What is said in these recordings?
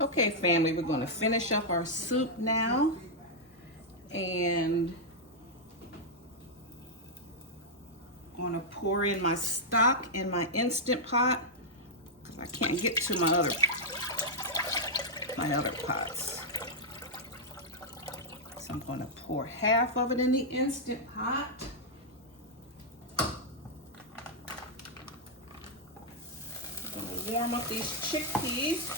Okay, family, we're going to finish up our soup now. And I'm going to pour in my stock in my Instant Pot because I can't get to my other pots. So I'm going to pour half of it in the Instant Pot. I'm going to warm up these chickpeas.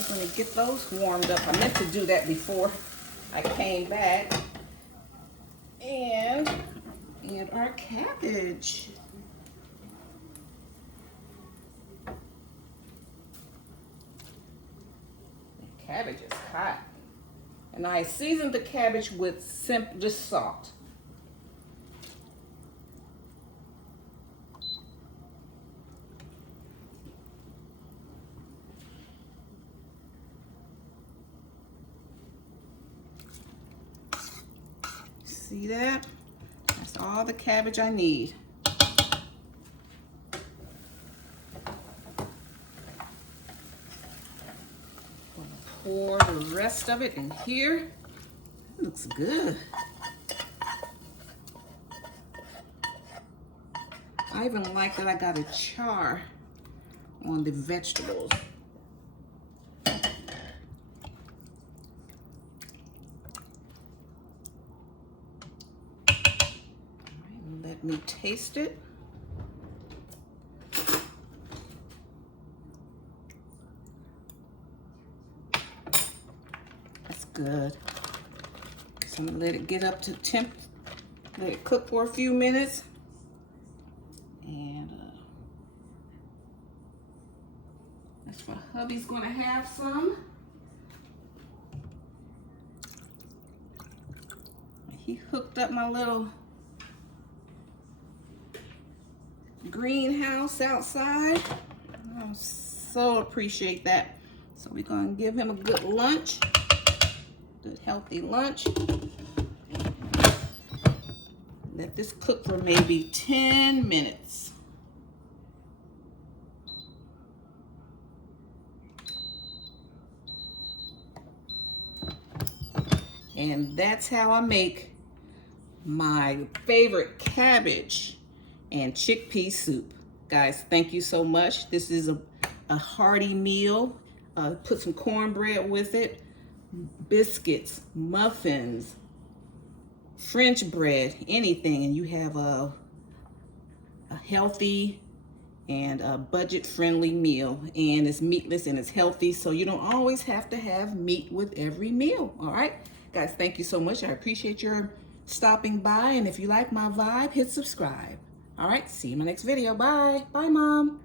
I'm going to get those warmed up. I meant to do that before I came back. And our cabbage. The cabbage is hot. And I seasoned the cabbage with just salt. See that? That's all the cabbage I need. I'm gonna pour the rest of it in here. It looks good. I even like that I got a char on the vegetables. Let me taste it. That's good. So I'm gonna let it get up to temp, let it cook for a few minutes. And that's what hubby's gonna have some. He hooked up my little greenhouse outside. I so appreciate that. So we're gonna give him a good lunch, good healthy lunch. Let this cook for maybe 10 minutes. And that's how I make my favorite cabbage and chickpea soup. Guys, thank you so much. This is a hearty meal. Put some cornbread with it, biscuits, muffins, French bread, anything, and you have a healthy and a budget-friendly meal. And it's meatless and it's healthy, so you don't always have to have meat with every meal. All right, guys, thank you so much. I appreciate your stopping by, and if you like my vibe, hit subscribe. All right, see you in my next video. Bye. Bye, Mom.